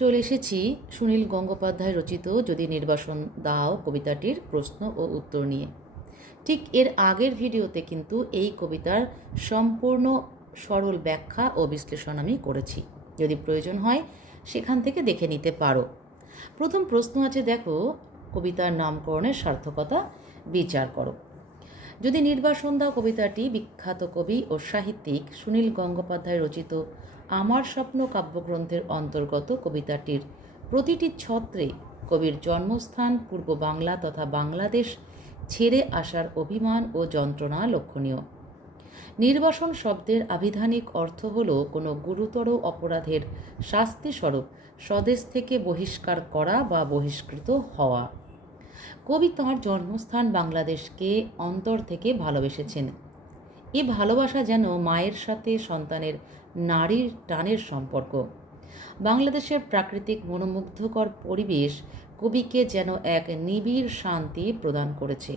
চলে এসেছি সুনীল গঙ্গোপাধ্যায় রচিত যদি নির্বাসন দাও কবিতাটির প্রশ্ন ও উত্তর নিয়ে। ঠিক এর আগের ভিডিওতে কিন্তু এই কবিতার সম্পূর্ণ সরল ব্যাখ্যা ও বিশ্লেষণ আমি করেছি। যদি প্রয়োজন হয়, সেখান থেকে দেখে নিতে পারো। প্রথম প্রশ্ন আছে, দেখো, কবিতার নামকরণের সার্থকতা বিচার করো। যদি নির্বাসন দাও কবিতাটি বিখ্যাত কবি ও সাহিত্যিক সুনীল গঙ্গোপাধ্যায় রচিত আমার স্বপ্ন কাব্যগ্রন্থের অন্তর্গত কবিতাটির প্রতিটি ছত্রে কবির জন্মস্থান, পূর্ব বাংলা তথা বাংলাদেশ ছেড়ে আসার অভিমান ও যন্ত্রণা লক্ষণীয়। নির্বাসন শব্দের আবিধানিক অর্থ হল কোনো গুরুতর অপরাধের শাস্তিস্বরূপ স্বদেশ থেকে বহিষ্কার করা বা বহিষ্কৃত হওয়া। কবি তাঁর জন্মস্থান বাংলাদেশকে অন্তর থেকে ভালোবেসেছেন। এ ভালোবাসা যেন মায়ের সাথে সন্তানের নারীর টানের সম্পর্ক। বাংলাদেশের প্রাকৃতিক মনোমুগ্ধকর পরিবেশ কবিকে যেন এক নিবিড় শান্তি প্রদান করেছে।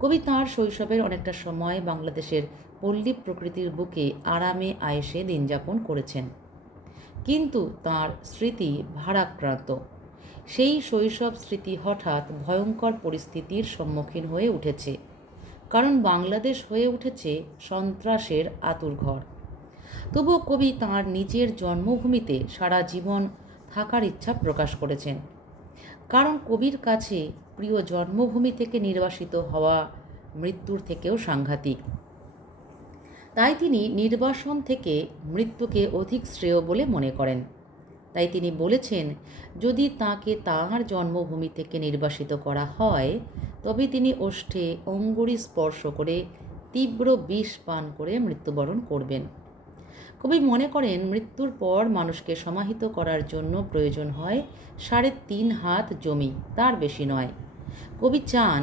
কবি তাঁর শৈশবের অনেকটা সময় বাংলাদেশের পল্লী প্রকৃতির বুকে আরামে আয়েসে দিনযাপন করেছেন। কিন্তু তাঁর স্মৃতি ভারাক্রান্ত। সেই শৈশব স্মৃতি হঠাৎ ভয়ঙ্কর পরিস্থিতির সম্মুখীন হয়ে উঠেছে। কারণ বাংলাদেশ হয়ে উঠেছে সন্ত্রাসের আতুরঘর তবুও কবি তাঁর নিজের জন্মভূমিতে সারা জীবন থাকার ইচ্ছা প্রকাশ করেছেন। কারণ কবির কাছে প্রিয় জন্মভূমি থেকে নির্বাসিত হওয়া মৃত্যুর থেকেও সাংঘাতিক। তাই তিনি নির্বাসন থেকে মৃত্যুকে অধিক শ্রেয় বলে মনে করেন। তাই তিনি বলেছেন, যদি তাকে তাঁর জন্মভূমি থেকে নির্বাসিত করা হয় তবে তিনি ওষ্ঠে অঙ্গুরি স্পর্শ করে তীব্র বিষ পান করে মৃত্যুবরণ করবেন। কবি মনে করেন, মৃত্যুর পর মানুষকে সমাহিত করার জন্য প্রয়োজন হয় সাড়ে তিন হাত জমি, তার বেশি নয়। কবি চান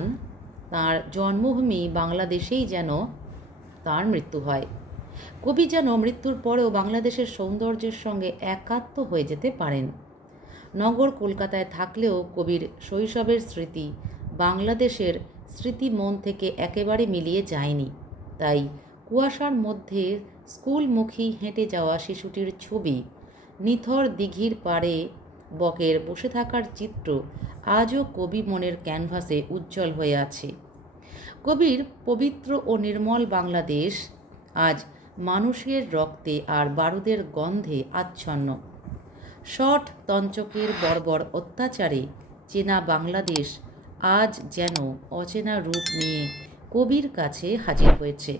তার জন্মভূমি বাংলাদেশেই যেন তার মৃত্যু হয়। কবি যেন মৃত্যুর পরেও বাংলাদেশের সৌন্দর্যের সঙ্গে একাত্ম হয়ে যেতে পারেন। নগর কলকাতায় থাকলেও কবির শৈশবের স্মৃতি বাংলাদেশের স্মৃতি মন থেকে একেবারে মিলিয়ে যায়নি। তাই কুয়াশার মধ্যে স্কুলমুখী হেঁটে যাওয়া শিশুটির ছবি। নিথর দিঘির পাড়ে বকের বসে থাকার চিত্র আজও কবি মনের ক্যানভাসে উজ্জ্বল হয়ে আছে। কবির পবিত্র ও নির্মল বাংলাদেশ আজ মানুষের রক্তে আর বারুদের গন্ধে আচ্ছন্ন। শট তঞ্চকের বর্বর অত্যাচারে চেনা বাংলাদেশ আজ যেন অচেনা রূপ নিয়ে কবির কাছে হাজির হয়েছে।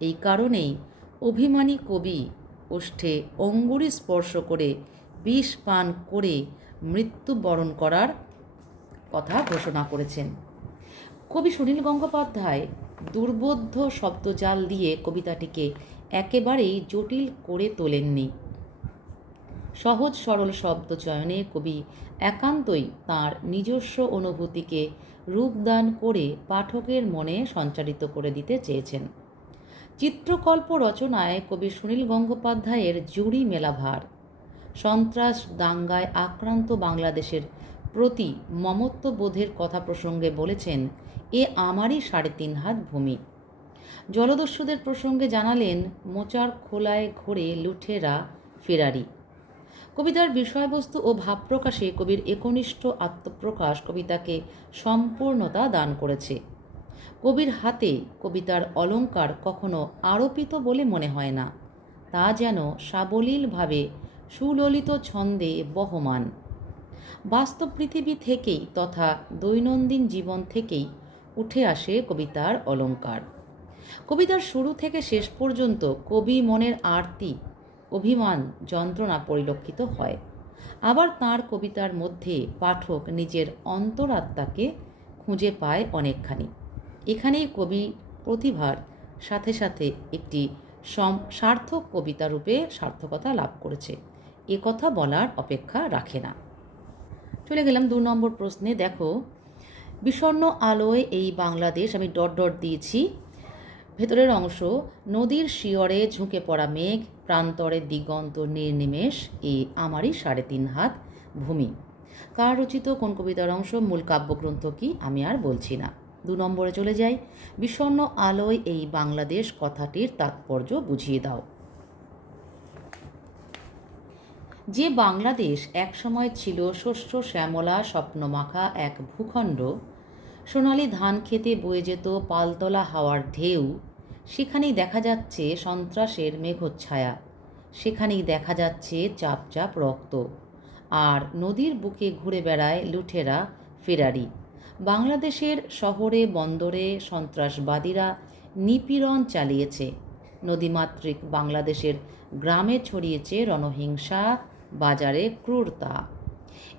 এই কারণেই অভিমানী কবি ওষ্ঠে অঙ্গুরি স্পর্শ করে বিষ পান করে মৃত্যুবরণ করার কথা ঘোষণা করেছেন। কবি সুনীল গঙ্গোপাধ্যায় দুর্বোধ্য শব্দজাল দিয়ে কবিতাটিকে একেবারেই জটিল করে তোলেননি। সহজ সরল শব্দ চয়নে কবি একান্তই তার নিজস্ব অনুভূতিকে রূপদান করে পাঠকের মনে সঞ্চারিত করে দিতে চেয়েছেন। চিত্রকল্প রচনায় কবি সুনীল গঙ্গোপাধ্যায়ের জুড়ি মেলাভার। সন্ত্রাস দাঙ্গায় আক্রান্ত বাংলাদেশের প্রতি মমত্ববোধের কথা প্রসঙ্গে বলেছেন, এ আমারই সাড়ে তিন হাত ভূমি। জলদস্যুদের প্রসঙ্গে জানালেন, মোচার খোলায় ঘোরে লুঠেরা ফেরারি। কবিতার বিষয়বস্তু ও ভাব প্রকাশে কবির একনিষ্ঠ আত্মপ্রকাশ কবিতাকে সম্পূর্ণতা দান করেছে। কবির হাতে কবিতার অলঙ্কার কখনো আরোপিত বলে মনে হয় না। তা যেন সাবলীলভাবে সুললিত ছন্দে বহমান। বাস্তব পৃথিবী থেকেই তথা দৈনন্দিন জীবন থেকেই উঠে আসে কবিতার অলঙ্কার। কবিতার শুরু থেকে শেষ পর্যন্ত কবি মনের আরতি, অভিমান, যন্ত্রণা পরিলক্ষিত হয়। আবার তার কবিতার মধ্যে পাঠক নিজের অন্তরাত্মাকে খুঁজে পায় অনেকখানি। এখানেই কবি প্রতিভার সাথে সাথে একটি সম, সার্থক কবিতা রূপে সার্থকতা লাভ করেছে। এ কথা বলার অপেক্ষা রাখে না। চলে গেলাম দু নম্বর প্রশ্নে। দেখো বিষণ্ন আলোয় এই বাংলাদেশ, আমি ডট ডট দিয়েছি। ভেতরের অংশ, নদীর শিয়রে ঝুঁকে পড়া মেঘ, প্রান্তরে দিগন্ত নির্নিমেষ, এ আমারই সাড়ে তিন হাত ভূমি। কার রচিত কোন কবিতার অংশ, মূল কাব্যগ্রন্থ কি, আমি আর বলছি না। দু নম্বরে চলে যাই। বিষণ্ন আলোয় এই বাংলাদেশ কথাটির তাৎপর্য বুঝিয়ে দাও। যে বাংলাদেশ একসময় ছিল শস্য শ্যামলা স্বপ্নমাখা এক ভূখণ্ড, সোনালি ধান খেতে বয়ে যেত পালতলা হাওয়ার ঢেউ, সেখানেই দেখা যাচ্ছে সন্ত্রাসের মেঘচ্ছায়া, সেখানেই দেখা যাচ্ছে চাপ চাপ রক্ত, আর নদীর বুকে ঘুরে বেড়ায় লুঠেরা ফেরারি। বাংলাদেশের শহরে, বন্দরে সন্ত্রাসবাদীরা নিপীড়ন চালিয়েছে। নদীমাতৃক বাংলাদেশের গ্রামে ছড়িয়েছে রণহিংসা, বাজারে ক্রূরতা।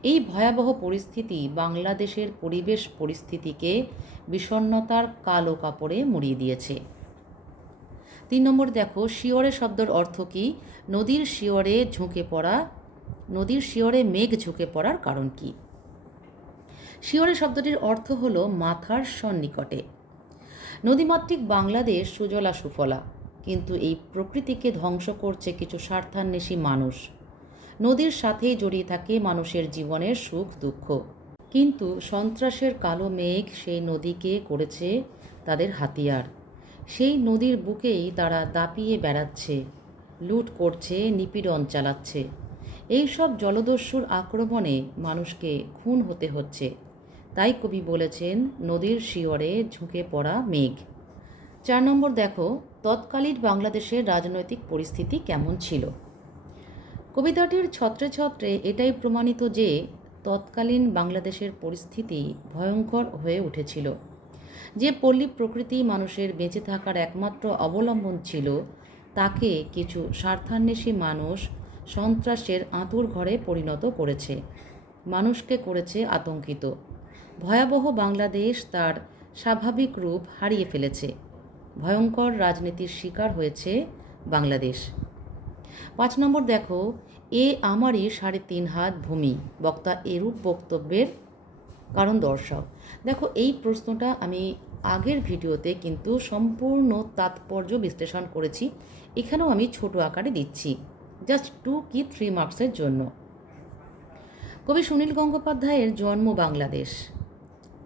এই ভয়াবহ পরিস্থিতি বাংলাদেশের পরিবেশ পরিস্থিতিকে বিষণ্নতার কালো কাপড়ে মুড়িয়ে দিয়েছে। তিন নম্বর দেখো শিয়রে শব্দের অর্থ কি? নদীর শিয়রে ঝুঁকে পড়া, নদীর শিয়রে মেঘ ঝুঁকে পড়ার কারণ কি? শিয়রে শব্দটির অর্থ হল মাথার সন্নিকটে। নদীমাতৃক বাংলাদেশ সুজলা সুফলা, কিন্তু এই প্রকৃতিকে ধ্বংস করছে কিছু স্বার্থান্বেষী মানুষ। নদীর সাথেই জড়িয়ে থাকে মানুষের জীবনের সুখ, দুঃখ। কিন্তু সন্ত্রাসের কালো মেঘ সেই নদীকে করেছে তাদের হাতিয়ার। সেই নদীর বুকেই তারা দাপিয়ে বেড়াচ্ছে, লুট করছে, নিপীড়ন চালাচ্ছে। এইসব জলদস্যুর আক্রমণে মানুষকে খুন হতে হচ্ছে। তাই কবি বলেছেন, নদীর শিয়রে ঝুঁকে পড়া মেঘ। চার নম্বর দেখো, তৎকালীন বাংলাদেশের রাজনৈতিক পরিস্থিতি কেমন ছিল? কবিতাটির ছত্রে ছত্রে এটাই প্রমাণিত যে, তৎকালীন বাংলাদেশের পরিস্থিতি ভয়ঙ্কর হয়ে উঠেছিল। যে পল্লী প্রকৃতি মানুষের বেঁচে থাকার একমাত্র অবলম্বন ছিল, তাকে কিছু স্বার্থান্বেষী মানুষ সন্ত্রাসের আঁতুর ঘরে পরিণত করেছে। মানুষকে করেছে আতঙ্কিত। ভয়াবহ বাংলাদেশ তার স্বাভাবিক রূপ হারিয়ে ফেলেছে। ভয়ঙ্কর রাজনীতির শিকার হয়েছে বাংলাদেশ। পাঁচ নম্বর দেখো, এ আমারই সাড়ে তিন হাত ভূমি। বক্তা এরূপ বক্তব্যের কারণ দর্শক। দেখো, এই প্রশ্নটা আমি আগের ভিডিওতে কিন্তু সম্পূর্ণ তাৎপর্য বিশ্লেষণ করেছি। এখানেও আমি ছোট আকারে দিচ্ছি। জাস্ট টু কি থ্রি মার্কসের জন্য। কবি সুনীল গঙ্গোপাধ্যায়ের জন্ম বাংলাদেশ।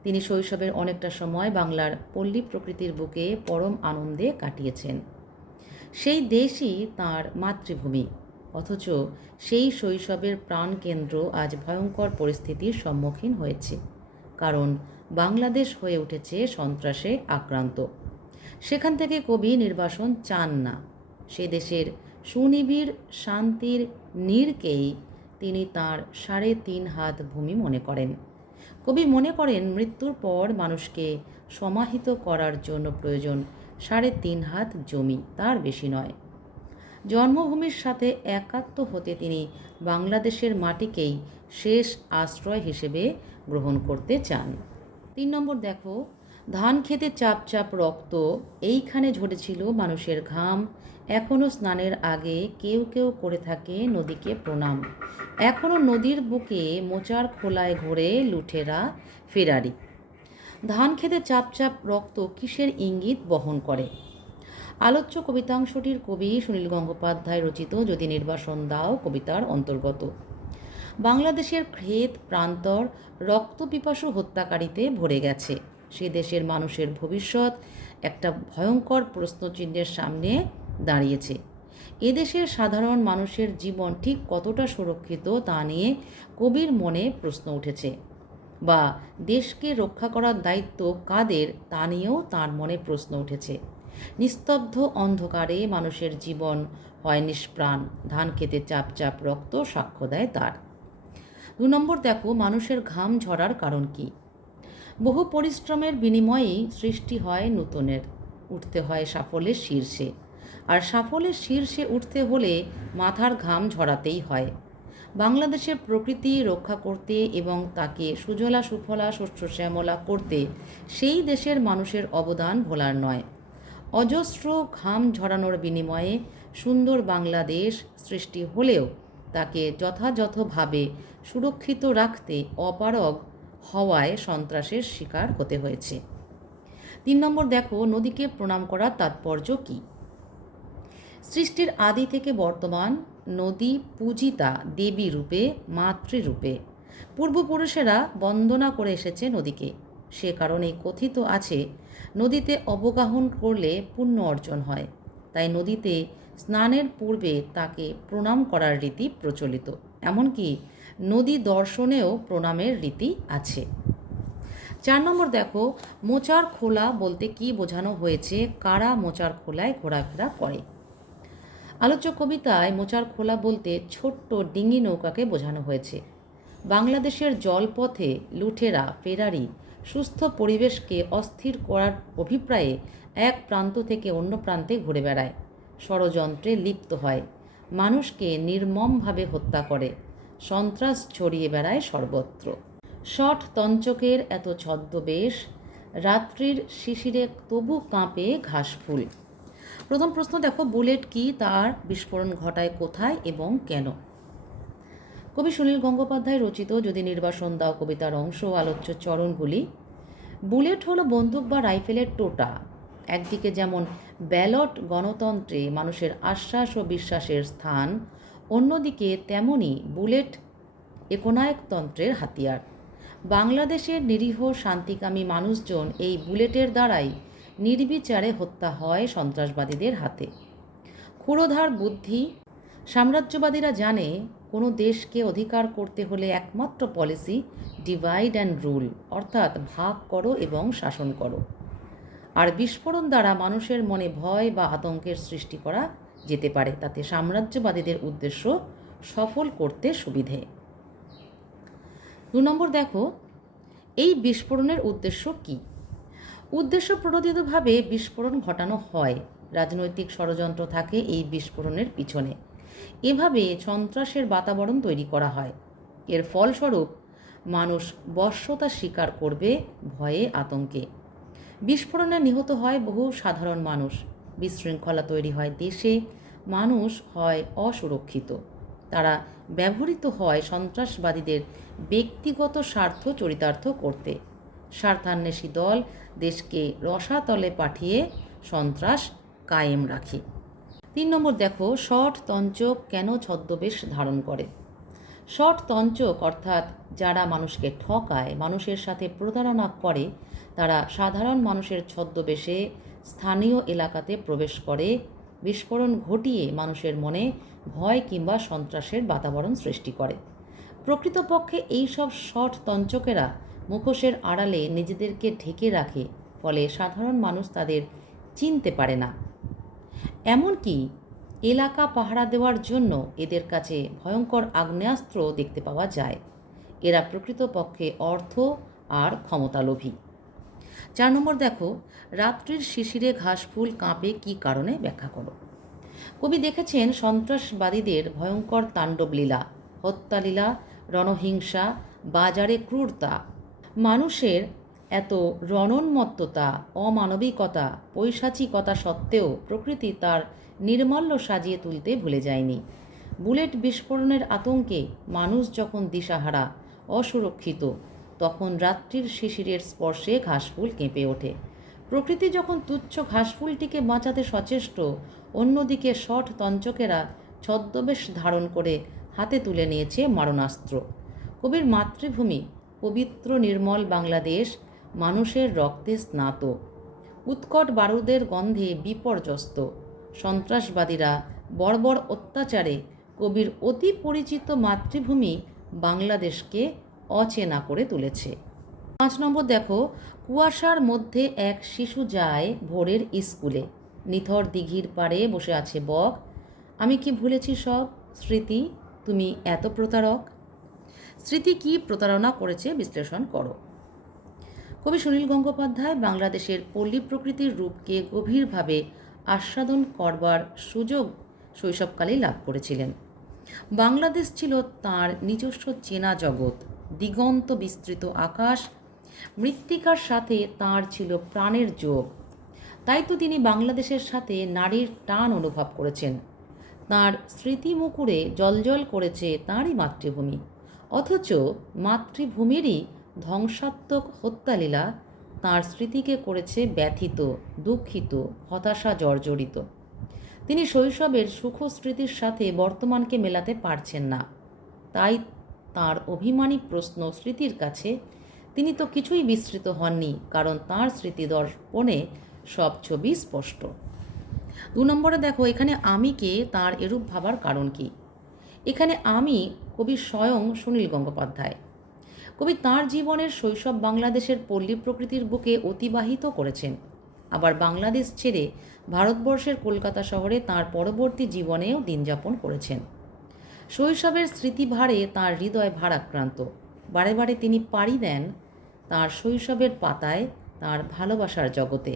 তিনি শৈশবের অনেকটা সময় বাংলার পল্লী প্রকৃতির বুকে পরম আনন্দে কাটিয়েছেন। সেই দেশই তার মাতৃভূমি, অথচ সেই শৈশবের প্রাণকেন্দ্র আজ ভয়ঙ্কর পরিস্থিতির সম্মুখীন হয়েছে, কারণ বাংলাদেশ হয়ে উঠেছে সন্ত্রাসে আক্রান্ত। সেখান থেকে কবি নির্বাসন চান না। সে দেশের সুনিবিড় শান্তির নীড়কেই তিনি তার সাড়ে তিন হাত ভূমি মনে করেন। কবি মনে করেন মৃত্যুর পর মানুষকে সমাহিত করার জন্য প্রয়োজন সাড়ে তিন হাত জমি, তার বেশি নয়। জন্মভূমির সাথে একাত্ম হতে তিনি বাংলাদেশের মাটিকেই শেষ আশ্রয় হিসেবে গ্রহণ করতে চান। তিন নম্বর দেখো, ধান খেতে চাপ চাপ রক্ত, এইখানে ঝরেছিল মানুষের ঘাম এখনও স্নানের আগে কেউ কেউ করে থাকে নদীকে প্রণাম। এখনও নদীর বুকে মোচার খোলায় ঘোরে লুঠেরা ফেরারি। ধান খেতে চাপ চাপ রক্ত কিসের ইঙ্গিত বহন করে? আলোচ্য কবিতাংশটির কবি সুনীল গঙ্গোপাধ্যায় রচিত যদি নির্বাসন দাও কবিতার অন্তর্গত। বাংলাদেশের ক্ষেত, প্রান্তর রক্তপিপাসু হত্যাকারীতে ভরে গেছে। সে দেশের মানুষের ভবিষ্যৎ একটা ভয়ঙ্কর প্রশ্নচিহ্নের সামনে দাঁড়িয়েছে। এদেশের সাধারণ মানুষের জীবন ঠিক কতটা সুরক্ষিত তা নিয়ে কবির মনে প্রশ্ন উঠেছে। বা দেশকে রক্ষা করার দায়িত্ব কাদের তা নিয়েও তার মনে প্রশ্ন উঠেছে। নিস্তব্ধ অন্ধকারে মানুষের জীবন হয় নিষ্প্রাণ, ধান খেতে চাপ চাপ রক্ত সাক্ষ্য দেয় তার। দু নম্বর দেখো, মানুষের ঘাম ঝরার কারণ কি? বহু পরিশ্রমের বিনিময়েই সৃষ্টি হয় নূতনের, উঠতে হয় সাফল্যের শীর্ষে। আর সাফল্যের শীর্ষে উঠতে হলে মাথার ঘাম ঝরাতেই হয়। বাংলাদেশের প্রকৃতি রক্ষা করতে এবং তাকে সুজলা, সুফলা শস্য শ্যামলা করতে সেই দেশের মানুষের অবদান ভোলার নয়। অজস্র ঘাম ঝরানোর বিনিময়ে সুন্দর বাংলাদেশ সৃষ্টি হলেও তাকে যথাযথভাবে সুরক্ষিত রাখতে অপারগ হওয়ায় সন্ত্রাসের শিকার হতে হয়েছে। তিন নম্বর দেখো, নদীকে প্রণাম করার তাৎপর্য কী? সৃষ্টির আদি থেকে বর্তমান নদী পূজিতা দেবী রূপে মাতৃরূপে পূর্বপুরুষেরা বন্দনা করে এসেছে নদীকে। সে কারণে কথিত আছে, নদীতে অবগাহন করলে পুণ্য অর্জন হয়। তাই নদীতে স্নানের পূর্বে তাকে প্রণাম করার রীতি প্রচলিত। এমনকি নদী দর্শনেও প্রণামের রীতি আছে। চার নম্বর দেখো, মোচার খোলা বলতে কি বোঝানো হয়েছে? কারা মোচার খোলায় ঘোরাফেরা করে? আলোচ্য কবিতায় মোচার খোলা বলতে ছোট্ট ডিঙি নৌকাকে বোঝানো হয়েছে। বাংলাদেশের জলপথে লুঠেরা ফেরারি, সুস্থ পরিবেশকে অস্থির করার অভিপ্রায়ে এক প্রান্ত থেকে অন্য প্রান্তে ঘুরে বেড়ায়। ষড়যন্ত্রে লিপ্ত হয়। মানুষকে নির্মমভাবে হত্যা করে। সন্ত্রাস ছড়িয়ে বেড়ায় সর্বত্র। শট তঞ্চকের এত ছদ্মবেশ, রাত্রির শিশিরে তবু কাঁপে ঘাসফুল। প্রথম প্রশ্ন দেখো, বুলেট কি? তার বিস্ফোরণ ঘটায় কোথায় এবং কেন? কবি সুনীল গঙ্গোপাধ্যায় রচিত যদি নির্বাসন দাও কবিতার অংশ আলোচ্য চরণগুলি, বুলেট হলো বন্দুক বা রাইফেলের টোটা। একদিকে যেমন ব্যালট গণতন্ত্রে মানুষের আশ্বাস ও বিশ্বাসের স্থান, অন্যদিকে তেমনই বুলেট একনায়কতন্ত্রের হাতিয়ার। বাংলাদেশের নিরীহ শান্তিকামী মানুষজন এই বুলেটের দ্বারাই নির্বিচারে হত্যা হয় সন্ত্রাসবাদীদের হাতে। ক্ষুরোধার বুদ্ধি সাম্রাজ্যবাদীরা জানে, কোনো দেশকে অধিকার করতে হলে একমাত্র পলিসি ডিভাইড অ্যান্ড রুল, অর্থাৎ ভাগ করো এবং শাসন করো। আর বিস্ফোরণ দ্বারা মানুষের মনে ভয় বা আতঙ্কের সৃষ্টি করা যেতে পারে, তাতে সাম্রাজ্যবাদীদের উদ্দেশ্য সফল করতে সুবিধে। দু নম্বর দেখো, এই বিস্ফোরণের উদ্দেশ্য কী? উদ্দেশ্য প্রণোদিতভাবে বিস্ফোরণ ঘটানো হয়। রাজনৈতিক ষড়যন্ত্র থাকে এই বিস্ফোরণের পিছনে। এভাবে সন্ত্রাসের বাতাবরণ তৈরি করা হয়। এর ফলস্বরূপ, মানুষ বর্ষতা স্বীকার করবে ভয়ে আতঙ্কে। বিস্ফোরণে নিহত হয় বহু সাধারণ মানুষ। বিশৃঙ্খলা তৈরি হয় দেশে। মানুষ হয় অসুরক্ষিত। তারা ব্যবহৃত হয় সন্ত্রাসবাদীদের ব্যক্তিগত স্বার্থ চরিতার্থ করতে। স্বার্থান্বেষী দল দেশকে রসাতলে পাঠিয়ে সন্ত্রাস কায়েম রাখে। তিন নম্বর দেখো, শট তঞ্চক কেন ছদ্মবেশ ধারণ করে? শট তঞ্চক অর্থাৎ যারা মানুষকে ঠকায়, মানুষের সাথে প্রতারণা করে, তারা সাধারণ মানুষের ছদ্মবেশে স্থানীয় এলাকাতে প্রবেশ করে, বিস্ফোরণ ঘটিয়ে মানুষের মনে ভয় কিংবা সন্ত্রাসের বাতাবরণ সৃষ্টি করে। প্রকৃতপক্ষে এইসব শট তঞ্চকেরা মুখোশের আড়ালে নিজেদেরকে ঢেকে রাখে, ফলে সাধারণ মানুষ তাদের চিনতে পারে না। এমনকি এলাকা পাহারা দেওয়ার জন্য এদের কাছে ভয়ঙ্কর আগ্নেয়াস্ত্র দেখতে পাওয়া যায়। এরা প্রকৃতপক্ষে অর্থ আর ক্ষমতালোভী। চার নম্বর দেখো, রাত্রির শিশিরে ঘাসফুল কাঁপে কী কারণে ব্যাখ্যা করো। কবি দেখেছেন সন্ত্রাসবাদীদের ভয়ঙ্কর তাণ্ডবলীলা, হত্যালীলা, রণহিংসা, বাজারে ক্রূরতা মানুষের এত রণোন্মত্ততা, অমানবিকতা, পৈশাচিকতা সত্ত্বেও প্রকৃতি তার নির্মাল্য সাজিয়ে তুলতে ভুলে যায়নি। বুলেট বিস্ফোরণের আতঙ্কে মানুষ যখন দিশাহারা, অসুরক্ষিত, তখন রাত্রির শিশিরের স্পর্শে ঘাসফুল কেঁপে ওঠে। প্রকৃতি যখন তুচ্ছ ঘাসফুলটিকে বাঁচাতে সচেষ্ট, অন্যদিকে শট তঞ্চকেরা ছদ্মবেশ ধারণ করে হাতে তুলে নিয়েছে মারণাস্ত্র। কবির মাতৃভূমি পবিত্র নির্মল বাংলাদেশ, মানুষের রক্তে স্নাত। উৎকট বারুদের গন্ধে বিপর্যস্ত। সন্ত্রাসবাদীরা বর্বর অত্যাচারে। কবির অতি পরিচিত মাতৃভূমি বাংলাদেশকে অচেনা করে তুলেছে। পাঁচ নম্বর দেখো, কুয়াশার মধ্যে এক শিশু যায় ভোরের স্কুলে। নিথর দিঘির পাড়ে বসে আছে বক। আমি কি ভুলেছি সব? স্মৃতি, তুমি এত প্রতারক। স্মৃতি কি প্রতারণা করেছে? বিশ্লেষণ করো। কবি সুনীল গঙ্গোপাধ্যায় বাংলাদেশের পল্লী প্রকৃতির রূপকে গভীরভাবে আস্বাদন করবার সুযোগ শৈশবকালেই লাভ করেছিলেন। বাংলাদেশ ছিল তার নিজস্ব চেনা জগৎ, দিগন্ত বিস্তৃত আকাশ, মৃত্তিকার সাথে তার ছিল প্রাণের যোগ। তাই তো তিনি বাংলাদেশের সাথে নারীর টান অনুভব করেছেন। তাঁর স্মৃতিমুকুরে জলজল করেছে তাঁরই মাতৃভূমি। অথচ মাতৃভূমিরই ধ্বংসাত্মক হত্যালীলা তাঁর স্মৃতিকে করেছে ব্যথিত, দুঃখিত, হতাশা জর্জরিত। তিনি শৈশবের সুখ স্মৃতির সাথে বর্তমানকে মেলাতে পারছেন না। তাই তার অভিমানী প্রশ্ন স্মৃতির কাছে, তিনি তো কিছুই বিস্মৃত হননি, কারণ তাঁর স্মৃতি দর্পণে সব ছবি স্পষ্ট। দু নম্বরে দেখো, এখানে আমিকে তার এরূপ ভাবার কারণ কি? এখানে আমি কবি স্বয়ং সুনীল গঙ্গোপাধ্যায়। কবি তাঁর জীবনের শৈশব বাংলাদেশের পল্লী প্রকৃতির বুকে অতিবাহিত করেছেন। আবার বাংলাদেশ ছেড়ে ভারতবর্ষের কলকাতা শহরে তাঁর পরবর্তী জীবনেও দিনযাপন করেছেন। শৈশবের স্মৃতিভারে তাঁর হৃদয় ভারাক্রান্ত। বারে বারে তিনি পাড়ি দেন তাঁর শৈশবের পাতায় তাঁর ভালোবাসার জগতে।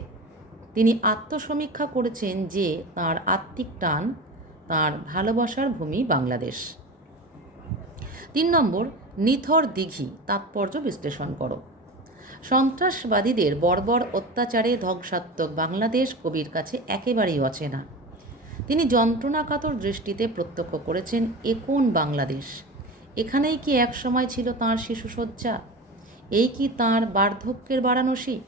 তিনি আত্মসমীক্ষা করেছেন যে তাঁর আত্মিক টান তাঁর ভালোবাসার ভূমি বাংলাদেশ। তিন নম্বর, নিথর দিঘি, তাৎপর্য বিশ্লেষণ করো। সন্ত্রাসবাদীদের বর্বর অত্যাচারে ধ্বংসাত্মক বাংলাদেশ কবির কাছে একেবারেই অচেনা। তিনি যন্ত্রণাকাতর দৃষ্টিতে প্রত্যক্ষ করেছেন, এ কোন বাংলাদেশ? এখানেই কি এক সময় ছিল তাঁর শিশুসজ্জা? এই কি তাঁর বার্ধক্যের বারাণসী?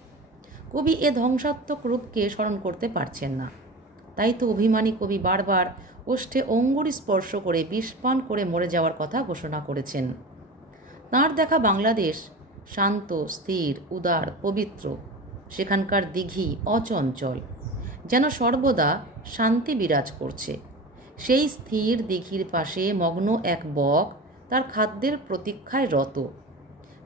কবি এ ধ্বংসাত্মক রূপকে স্মরণ করতে পারছেন না। তাই তো অভিমানী কবি বারবার ওষ্ঠে অঙ্গুরি স্পর্শ করে বিষপান করে মরে যাওয়ার কথা ঘোষণা করেছেন। তাঁর দেখা বাংলাদেশ, শান্ত, স্থির, উদার, পবিত্র, সেখানকার দিঘি অচঞ্চল, যেন সর্বদা শান্তি বিরাজ করছে। সেই স্থির দিঘির পাশে মগ্ন এক বক, তার খাদ্যের প্রতীক্ষায় রত।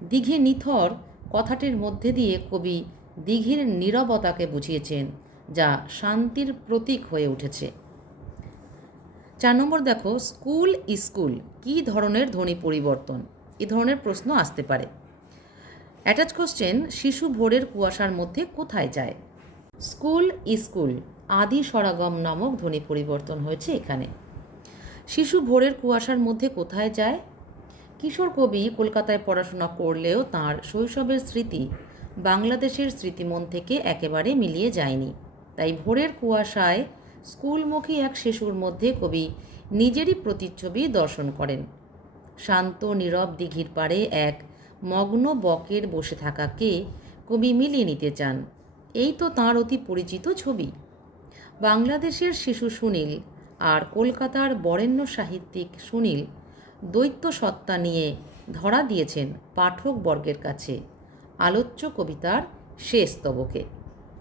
দিঘি নিথর কথাটির মধ্যে দিয়ে কবি দিঘির নীরবতাকে বুঝিয়েছেন, যা শান্তির প্রতীক হয়ে উঠেছে। চার নম্বর দেখো, স্কুল স্কুল, কী ধরনের ধ্বনি পরিবর্তন? এ ধরনের প্রশ্ন আসতে পারে। অ্যাটাচ কোশ্চেন শিশু ভোরের কুয়াশার মধ্যে কোথায় যায়? স্কুল স্কুল, আদি সরাগম নামক ধ্বনি পরিবর্তন হয়েছে এখানে। শিশু ভোরের কুয়াশার মধ্যে কোথায় যায়? কিশোর কবি কলকাতায় পড়াশোনা করলেও তার শৈশবের স্মৃতি বাংলাদেশের স্মৃতিমন থেকে একেবারে মিলিয়ে যায়নি। তাই ভোরের কুয়াশায় স্কুলমুখী এক শিশুর মধ্যে কবি নিজেরই প্রতিচ্ছবি দর্শন করেন। শান্ত, নীরব দিঘির পাড়ে এক মগ্ন বকের বসে থাকাকে কবি মিলিয়ে নিতে চান? এই তো তাঁর অতি পরিচিত ছবি। বাংলাদেশের শিশু সুনীল আর কলকাতার বরেণ্য সাহিত্যিক সুনীল দৈত্য সত্তা নিয়ে ধরা দিয়েছেন পাঠক বর্গের কাছে। আলোচ্য কবিতার শেষ স্তবকে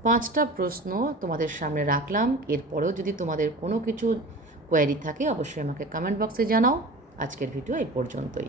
পাঁচটা প্রশ্ন তোমাদের সামনে রাখলাম। এরপরেও যদি তোমাদের কোনো কিছু কোয়ারি থাকে, অবশ্যই আমাকে কমেন্ট বক্সে জানাও। আজকের ভিডিও এই পর্যন্তই।